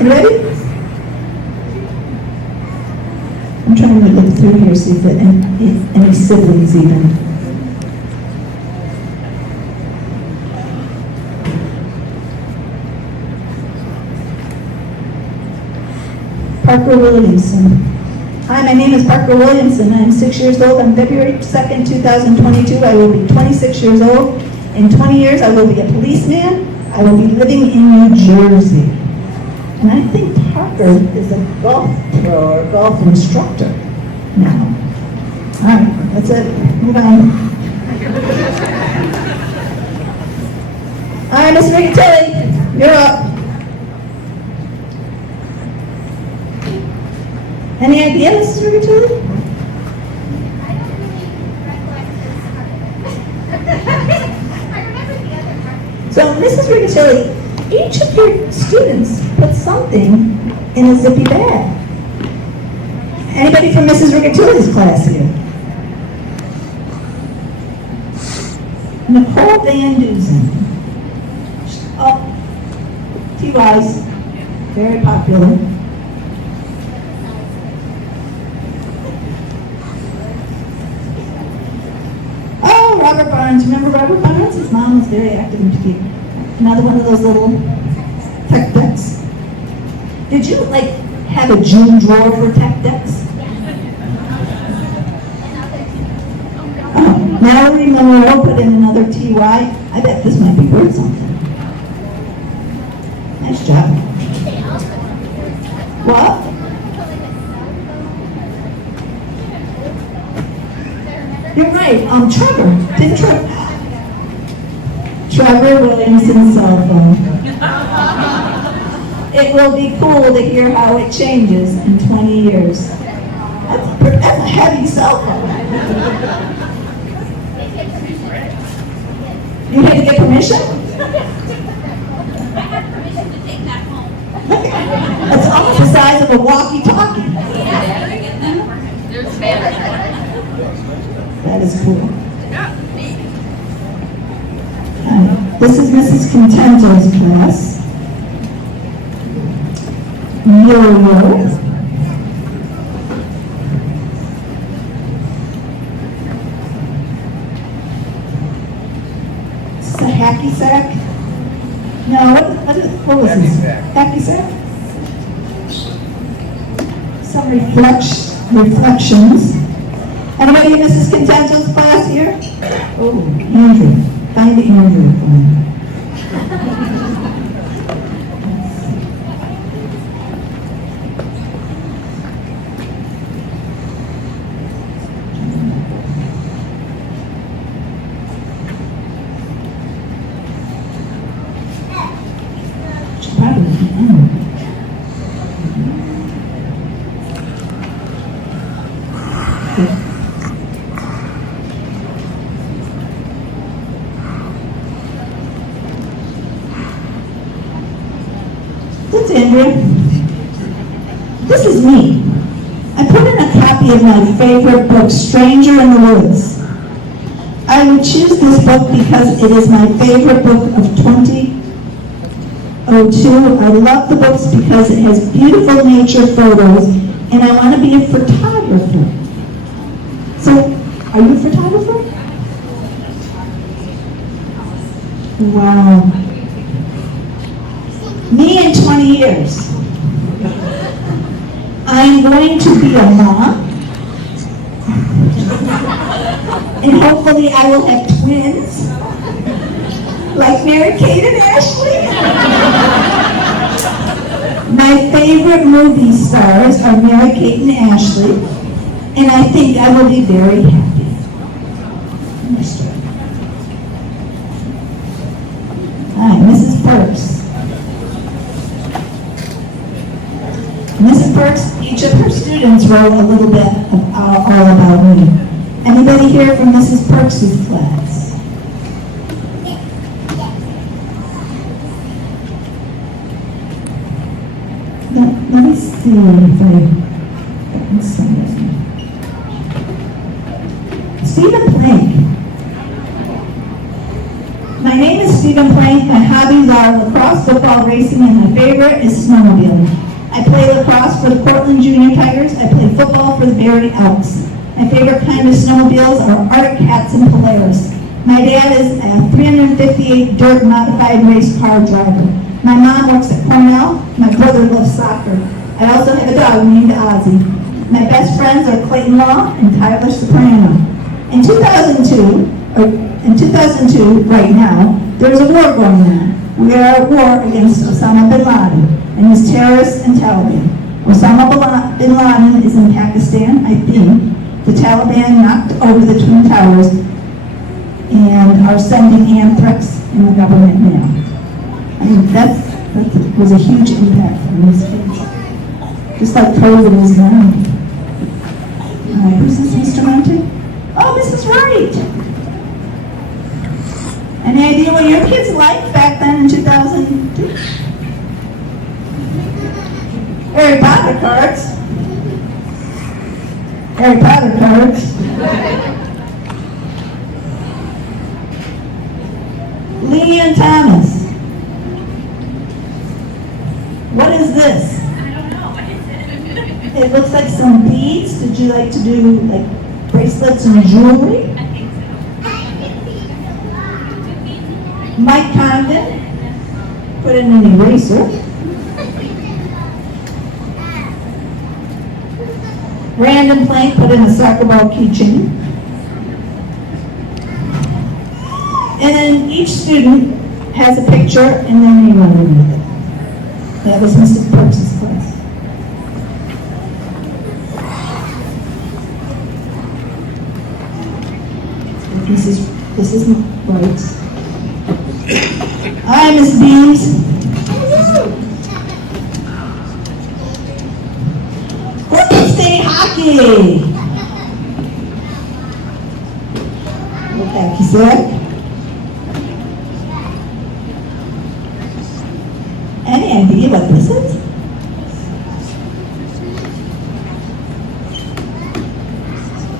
Anybody? I'm trying to look through here, see if there are any siblings even. Parker Williamson. Hi, my name is Parker Williamson. I am 6 years old. On February 2nd, 2022, I will be 26 years old. In 20 years, I will be a policeman. I will be living in New Jersey. And I think Parker is a golf pro or golf instructor now. All right, that's it. Move on. All right, Miss Riccatelli, you're up. Any idea, Mrs. Riccatelli? I don't really recollect this part. I remember the other part. So, Mrs. Riccatelli, each of your students put something in a zippy bag. Anybody from Mrs. Riccatelli's class here? Nicole Van Dusen. Oh, T-Wise, very popular. Robert Barnes, remember Robert Barnes? His mom was very active in Topeka. Another one of those little tech decks. Did you have a June drawer for tech decks? Oh, Mallory Monroe put in another TY. I bet this might be worth something. Nice job. What? You're right. Trevor. Didn't Trevor Williamson's cell phone. It will be cool to hear how it changes in 20 years. That's a heavy cell phone. You had to get permission? I have permission to take that home. It's almost the size of a walkie-talkie. There's Spanish. That is cool. This is Mrs. Contento's class. Yo-yo. Is this a hacky sack? No, what was this? Hacky sack? So some reflections. Anybody in Mrs. Contentio's class here? Oh, Andrew. Find Andrew for me. Should probably be on. That's Andrea. This is me. I put in a copy of my favorite book, Stranger in the Woods. I would choose this book because it is my favorite book of 2002. I love the books because it has beautiful nature photos, and I want to be a photographer. So, are you a photographer? Wow. Me in 20 years. I'm going to be a mom. And hopefully I will have twins. Like Mary Kate and Ashley. My favorite movie stars are Mary Kate and Ashley. And I think I will be very happy. Hi, Mrs. Perks. Mrs. Perks, each of her students wrote a little bit all about me. Anybody here from Mrs. Perks' class? Let me see if I can send it. Stephen Plank. My name is Stephen Plank. My hobbies are lacrosse, football, racing, and my favorite is snowmobiling. I play lacrosse for the Portland Junior Tigers. I play football for the Barry Elks. My favorite kind of snowmobiles are Arctic Cats and Polaris. My dad is a 358 dirt modified race car driver. My mom works at Cornell. My brother loves soccer. I also have a dog named Ozzy. My best friends are Clayton Law and Tyler Soprano. In 2002, right now, there's a war going on. We are at war against Osama bin Laden and his terrorists and Taliban. Osama bin Laden is in Pakistan, I think. The Taliban knocked over the Twin Towers and are sending anthrax in the government mail. I mean, that was a huge impact on these kids. Just like COVID is now. Who's this, Mr. Monte? Oh, Mrs. Wright. Any idea what your kids liked back then in 2002? Harry Potter cards. Harry Potter cards. Lee and Thomas. What is this? I don't know. What is it? It looks like some beads. Did you like to do like bracelets and jewelry? I think so. Mike Condon put in an eraser. Brandon Plank put in a soccer ball keychain. And then each student has a picture and their name underneath it. That was Mrs. Perks' class. This is right. Hi, Miss Beams. Portland State hockey. What that you said? Any idea what this is?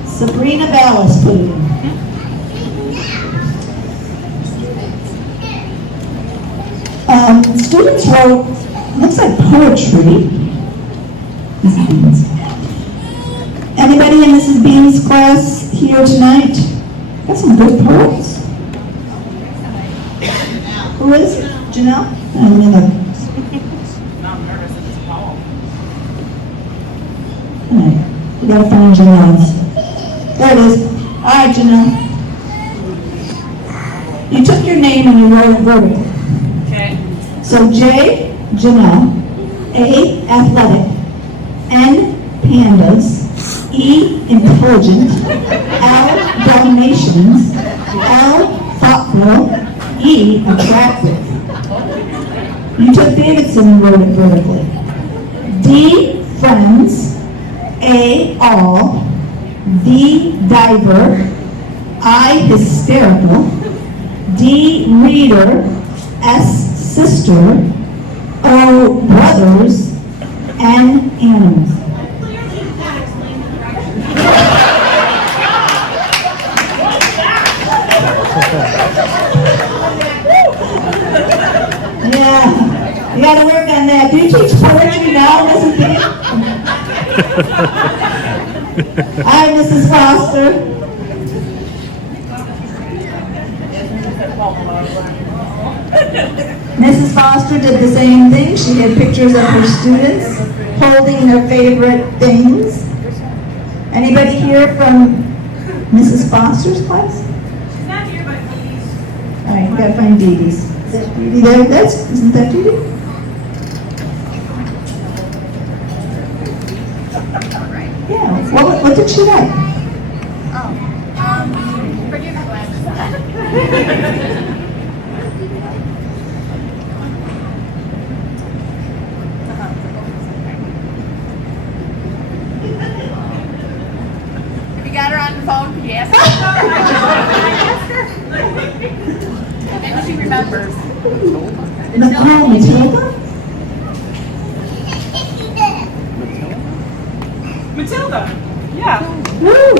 Sabrina Ballas put it in. Students wrote, looks like poetry. Mrs. Beans. Anybody in Mrs. Beans' class here tonight? Got some good poets. Who is it? Janelle? gotta find Janelle's. There it is. All right, Janelle. You took your name and you wrote it vertically. Okay. So J, Janelle, A, athletic, N, pandas, E, intelligent, L, Dalmatians, L, thoughtful, E, attractive. You took Davidson and wrote it vertically. D, friends, A, all, D, diver, I, hysterical, D, reader, S, sister, O, brothers, N, animals. Yeah, you gotta work on that. Do you teach poetry now, Mrs. B? Hi, Mrs. Foster. Mrs. Foster did the same thing. She had pictures of her students holding their favorite things. Anybody here from Mrs. Foster's class? She's not here, but please. All right, we gotta find Dee Dee's. Is that Dee Dee there? Isn't that Dee Dee? Yeah, what did she write? Forgive my glasses. If you got her on the phone, can you ask her? Maybe she remembers. Matilda? Matilda. Yeah. Woo!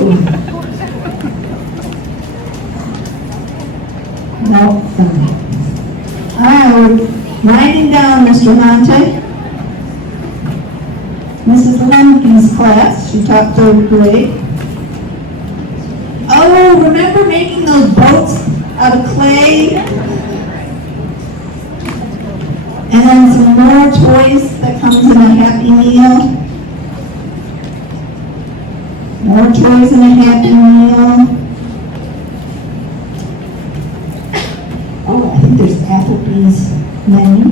No, fine. All right, we're winding down, Mr. Monte. Mrs. Lemke's class, she taught third grade. Oh, remember making those boats out of clay? And then some more toys that comes in a Happy Meal. More toys in a Happy Meal. Oh, I think there's Applebee's menu.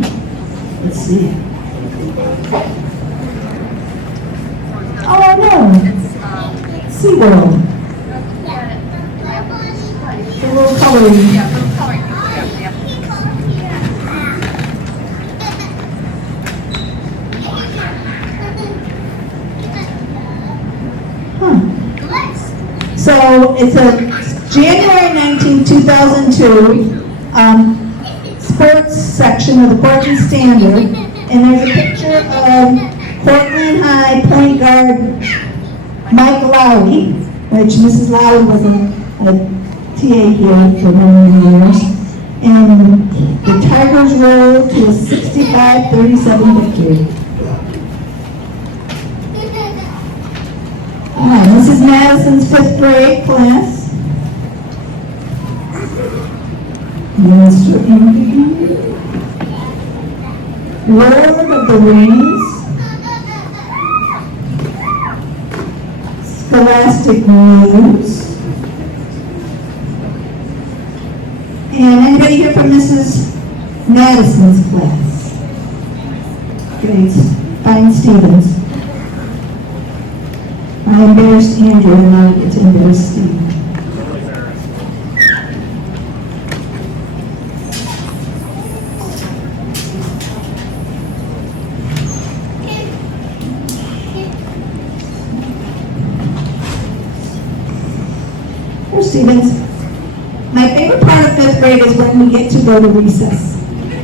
Let's see. Oh, no. SeaWorld. It's a little coloring. So it's a January 19, 2002 sports section of the Portland Standard, and there's a picture of Portland High point guard Mike Lowry, which Mrs. Lowry was a TA here for many years, and the Tigers rolled to a 65-37 victory. Alright, this is Madison's 5th grade class. Mr. Indian. Lord of the Rings. Scholastic News. And anybody here from Mrs. Madison's class? Great. Fine Stevens. I embarrassed Andrew and now I get to embarrass Steve. Here, Stevens. My favorite part of 5th grade is when we get to go to recess.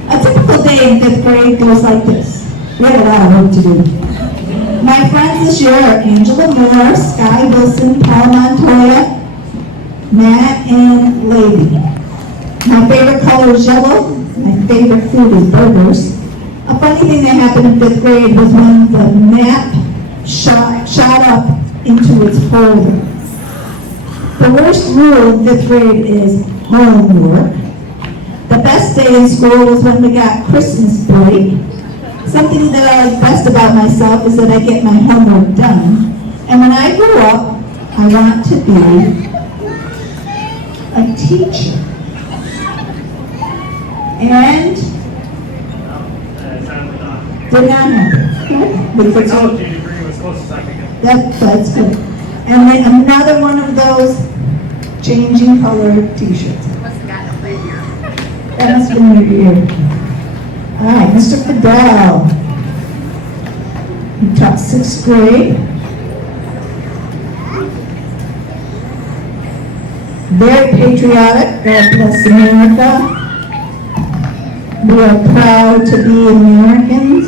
A typical day in 5th grade goes like this. We have a lot of work to do. My friends this year are Angela Moore, Sky Wilson, Paul Montoya, Matt, and Lady. My favorite color is yellow. My favorite food is burgers. A funny thing that happened in 5th grade was when the map shot up into its folder. The worst rule in 5th grade is homework. The best day in school was when we got Christmas break. Something that I like best about myself is that I get my homework done. And when I grow up, I want to be a teacher. And did not happen. Good. Technology degree was close as I could get. That's good. And then another one of those changing color t-shirts. Must have gotten a free year. That must have been your year. All right, Mr. Fidel. He taught 6th grade. Very patriotic. God bless America. We are proud to be Americans.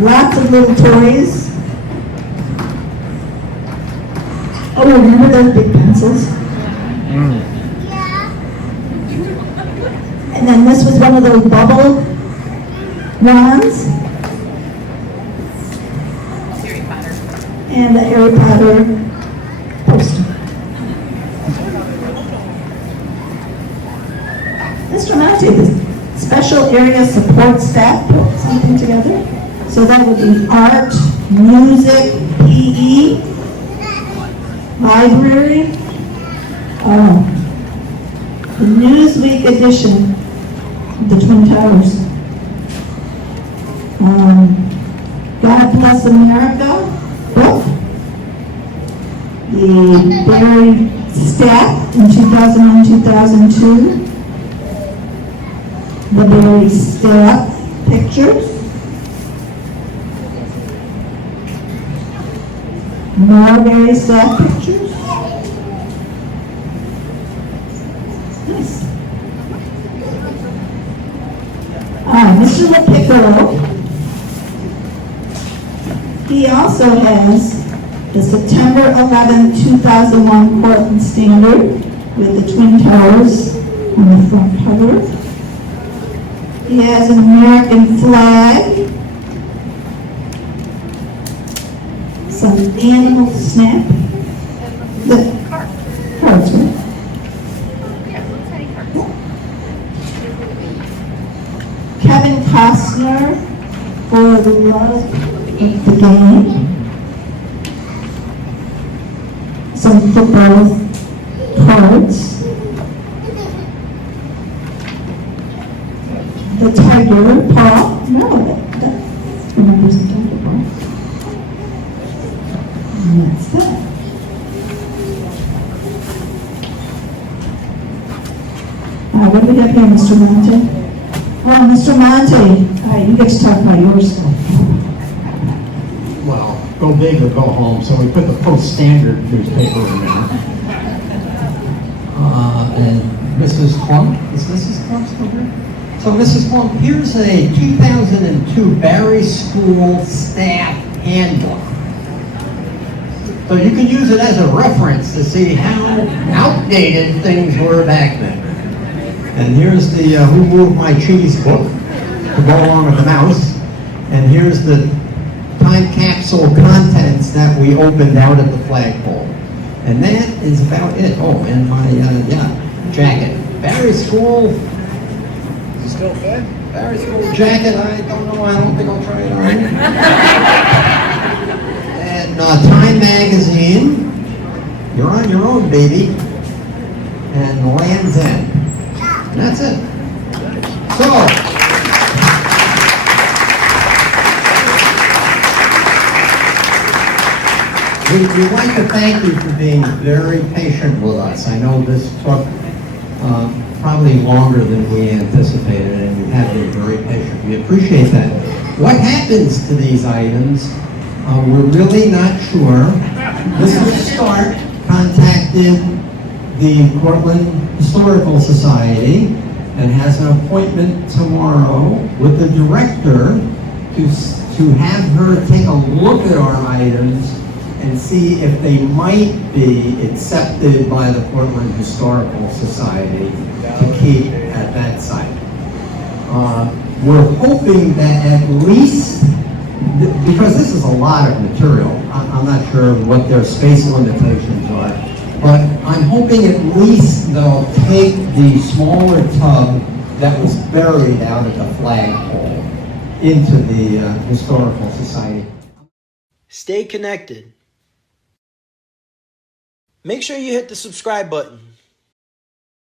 Lots of little toys. Oh, remember those big pencils? And then this was one of those bubble wands. Harry Potter. And the Harry Potter poster. Mr. Monte, the special area support staff put something together. So that would be art, music, PE, library. The Newsweek edition of the Twin Towers. God Bless America book. The Barry staff in 2001-2002. The Barry staff pictures. More Barry staff pictures. Nice. Mr. LaPiccolo, he also has the September 11, 2001 Portland Standard with the Twin Towers on the front cover. He has an American flag, some animal snap, the cards, right? Kevin Costner for the love of the game. Some football cards. The tiger paw. No, that remembers the tiger paw. And that's that. What do we got here, Mr. Monte? Oh, Mr. Monte, you get to talk about your stuff. Well, go big or go home, so we put the Post Standard newspaper in there. And Mrs. Clump, is Mrs. Clump still here? So Mrs. Clump, here's a 2002 Barry School Staff Handbook. So you can use it as a reference to see how outdated things were back then. And here's the Who Moved My Cheese book to go along with the mouse. And here's the time capsule contents that we opened out at the flagpole. And that is about it. Oh, and my, jacket. Barry School. Is it still fit? Barry School jacket, I don't know, I don't think I'll try it on. And Time Magazine. You're on your own, baby. And Land's End. And that's it. So, we'd like to thank you for being very patient with us. I know this took probably longer than we anticipated, and you have been very patient. We appreciate that. What happens to these items, we're really not sure. This is a start. Contacted the Portland Historical Society and has an appointment tomorrow with the director to have her take a look at our items and see if they might be accepted by the Portland Historical Society to keep at that site. We're hoping that at least, because this is a lot of material, I'm not sure what their space limitations are, but I'm hoping at least they'll take the smaller tub that was buried out at the flagpole into the Historical Society. Stay connected. Make sure you hit the subscribe button.